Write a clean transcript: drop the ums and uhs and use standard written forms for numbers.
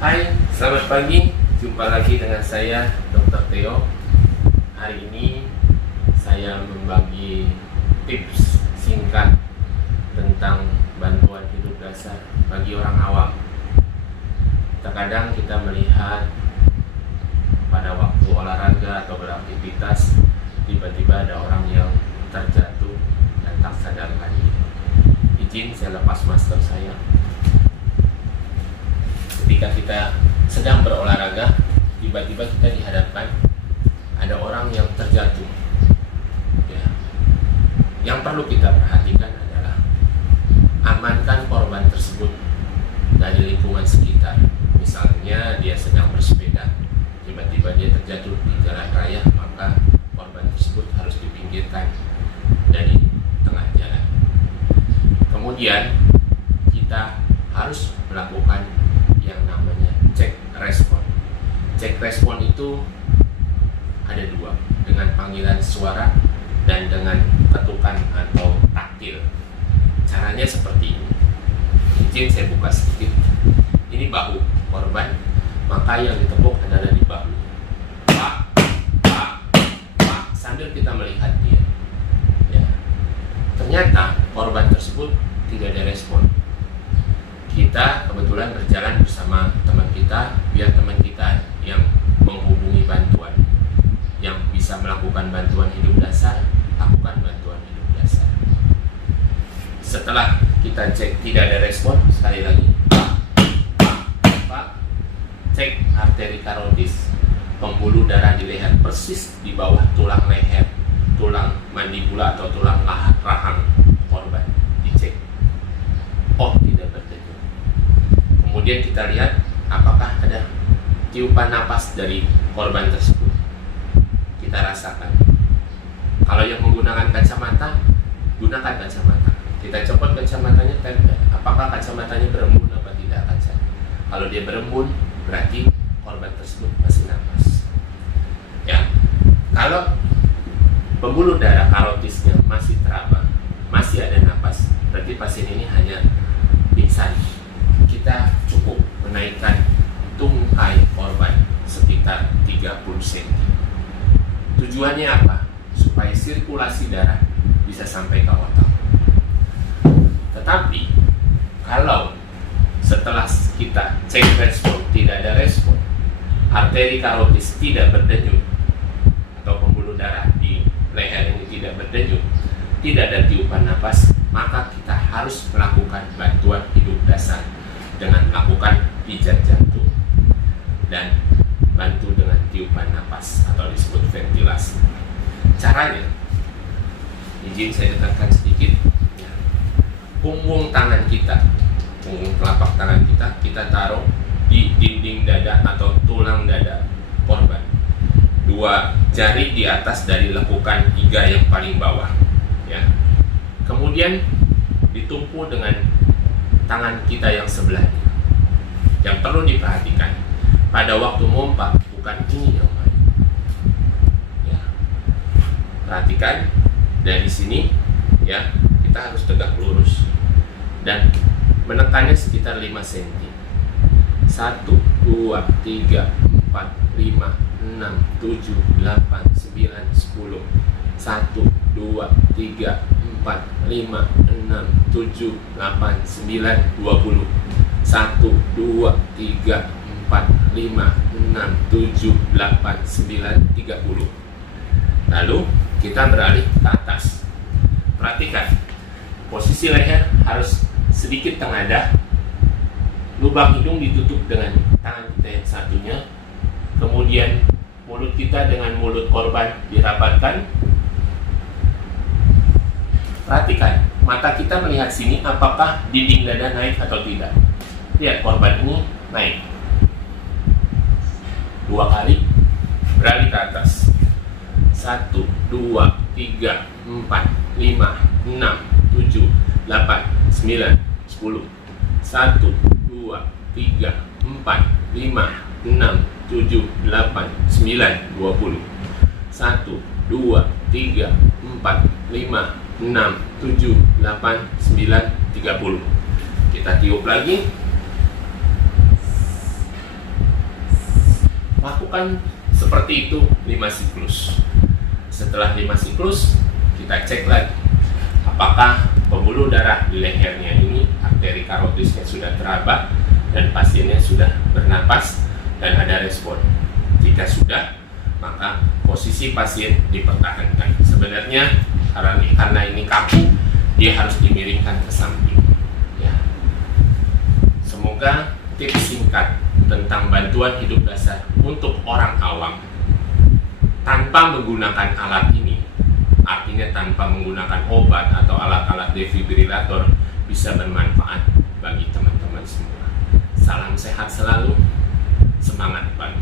Hai, selamat pagi. Jumpa lagi dengan saya, Dr. Theo. Hari ini saya membagi tips singkat tentang bantuan hidup dasar bagi orang awam. Terkadang kita melihat pada waktu olahraga atau beraktivitas, tiba-tiba ada orang yang terjatuh dan tak sadarkan diri. Izin saya lepas masker saya. Ketika kita sedang berolahraga, tiba-tiba kita dihadapkan ada orang yang terjatuh. Ya. Yang perlu kita perhatikan adalah amankan korban tersebut dari lingkungan sekitar. Misalnya dia sedang bersepeda, tiba-tiba dia terjatuh di jalan raya, maka korban tersebut harus dipinggirkan dari tengah jalan. Kemudian kita harus melakukan yang namanya cek respon. Cek respon itu ada dua, dengan panggilan suara dan dengan ketukan atau taktil. Caranya seperti ini. Izin saya buka sedikit. Ini bahu korban, maka yang ditepuk adalah di bahu. Pak, pak, pak, sambil kita melihat dia. Ya. Ternyata korban tersebut tidak ada respon. Kita kebetulan berjalan bersama teman kita, biar teman kita yang menghubungi bantuan, yang bisa melakukan bantuan hidup dasar, lakukan bantuan hidup dasar. Setelah kita cek tidak ada respon, sekali lagi, Pak, cek arteri karotis, pembuluh darah di leher, persis di bawah tulang leher, tulang mandibula atau tulang rahang korban, dicek. Oh, tidak berdenyut. Kemudian kita lihat apakah ada tiupan napas dari korban tersebut. Kita rasakan. Kalau yang menggunakan kacamata, gunakan kacamata. Kita copot kacamatanya, tempel. Apakah kacamatanya berembun atau tidak kaca? Kalau dia berembun, berarti korban tersebut masih napas. Ya. Kalau pembuluh darah karotisnya masih teraba, masih ada napas, berarti pasien ini hanya pingsan. Kita cukup menaikkan tungkai korban sekitar 30 cm. Tujuannya apa? Supaya sirkulasi darah bisa sampai ke otak. Tetapi kalau setelah kita cek respon tidak ada respon, arteri karotis tidak berdenyut atau pembuluh darah di leher ini tidak berdenyut, tidak ada tiupan napas, maka kita harus melakukan bantuan hidup dasar dengan melakukan pijat jantung dan bantu dengan tiupan napas atau disebut ventilasi. Caranya, izin saya tekankan sedikit, ya. Punggung tangan kita, punggung telapak tangan kita taruh di dinding dada atau tulang dada korban. Dua jari di atas dari lekukan iga yang paling bawah, ya. Kemudian ditumpu dengan tangan kita yang sebelahnya. Yang perlu diperhatikan, pada waktu mompa bukan ini yang main. Ya. Perhatikan dari sini, ya, kita harus tegak lurus dan menekannya sekitar 5 cm. 1, 2, 3, 4, 5, 6, 7, 8, 9, 10. 1, 2, 3, 4, 5, 6, 7, 8, 9, 20. 1, 2, 3, 4, 5, 6, 7, 8, 9, 30. Lalu kita beralih ke atas. Perhatikan, posisi leher harus sedikit tengadah. Lubang hidung ditutup dengan tangan kita yang satunya. Kemudian mulut kita dengan mulut korban dirapatkan. Perhatikan, mata kita melihat sini, apakah dinding dada naik atau tidak. Lihat, korban ini naik 2 kali, beralih ke atas. 1, 2, 3, 4, 5, 6, 7, 8, 9, 10. 1, 2, 3, 4, 5, 6, 7, 8, 9, 20. 1, 2, 3, 4, 5, 6, 7, 8, 9, 30. Kita tiup lagi. lakukan seperti itu 5 siklus. Setelah 5 siklus, kita cek lagi apakah pembuluh darah di lehernya ini, arteri karotisnya sudah teraba dan pasiennya sudah bernapas dan ada respon. Jika sudah, maka posisi pasien dipertahankan. Sebenarnya karena ini kaku, dia harus dimiringkan ke samping. Ya. Semoga tips singkat tentang bantuan hidup dasar untuk orang awam tanpa menggunakan alat ini, artinya tanpa menggunakan obat atau alat-alat defibrilator, bisa bermanfaat bagi teman-teman semua. Salam sehat selalu, semangat pagi.